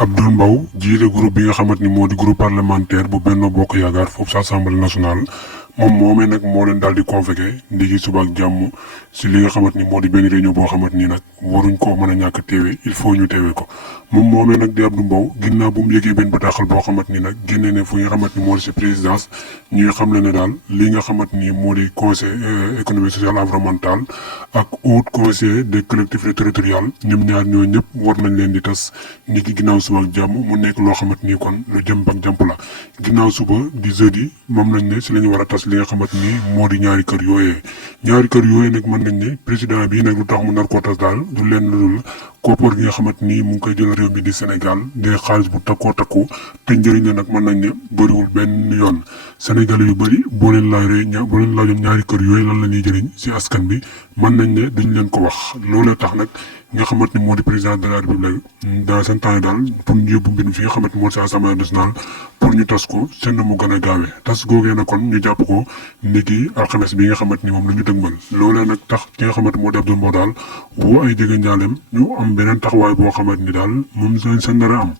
Abdoul Mbow jiite groupe bi nga xamante ni moo di groupe parlementaire bu Benno Bokk Yaakaar foofu sa assemblée nationale moom moomee nag moo leen daal di convoqué ndigi suba ak jàmm si li nga xamante ni moo di benn réunion boo xamante ni nag waruñ koo mën a ñàkk teewee il faut ñu teewee ko moom moomee nag di Abdoul Mbow ginnaaw bu mu yëgee benn bataaxal boo xamante ni nag génne ne fu nga xamante ni moo di si présidence ñuy xam le ne daal li nga xamante ni moo di conseil économique social environnemental ak haut conseil des collectivités territoriales ñoom ñaar ñoo ñëpp war nañ leen di tas ni ki ginnaaw suba ak jàmm mu nekk loo xamante ni kon lu jëm bak jàmp la ginnaaw suba di jeudi moom nañ ne si la ñu war a tas li nga xamante ni moo di ñaari kër yooyee nag mën nañ ne président bi nag lu tax mu nar koo tas daal du leen lu dul koppar gi nga xamante ni mu ngi koy jël réew mi di Sénégal di xaalis bu takkoo takku te njëriñ la nag mën nañ ne bëriwul benn yoon Sénégalais yu bëri boo leen laajoon ñaari kër yooyu lan la ñuy jëriñ si askan bi mën nañ ne dañ leen ko wax loolee tax nag nga xamante ni moo di président de la république dans seen temps yi daal pour ñu yóbbu mbir mi fi nga xamante ni moo di si assemblée nationale pour ñu tas ko seen na mu gën a gaawee tas googee nag kon ñu jàpp ko niki alxames bi nga xamante ni moom la ñu dëgmal loolee nag tax ki nga xamante moo di Abdoul Mbow daal woo ay jege njaaleem ñu am beneen taxawaay boo xamante ni daal moom seen nar a am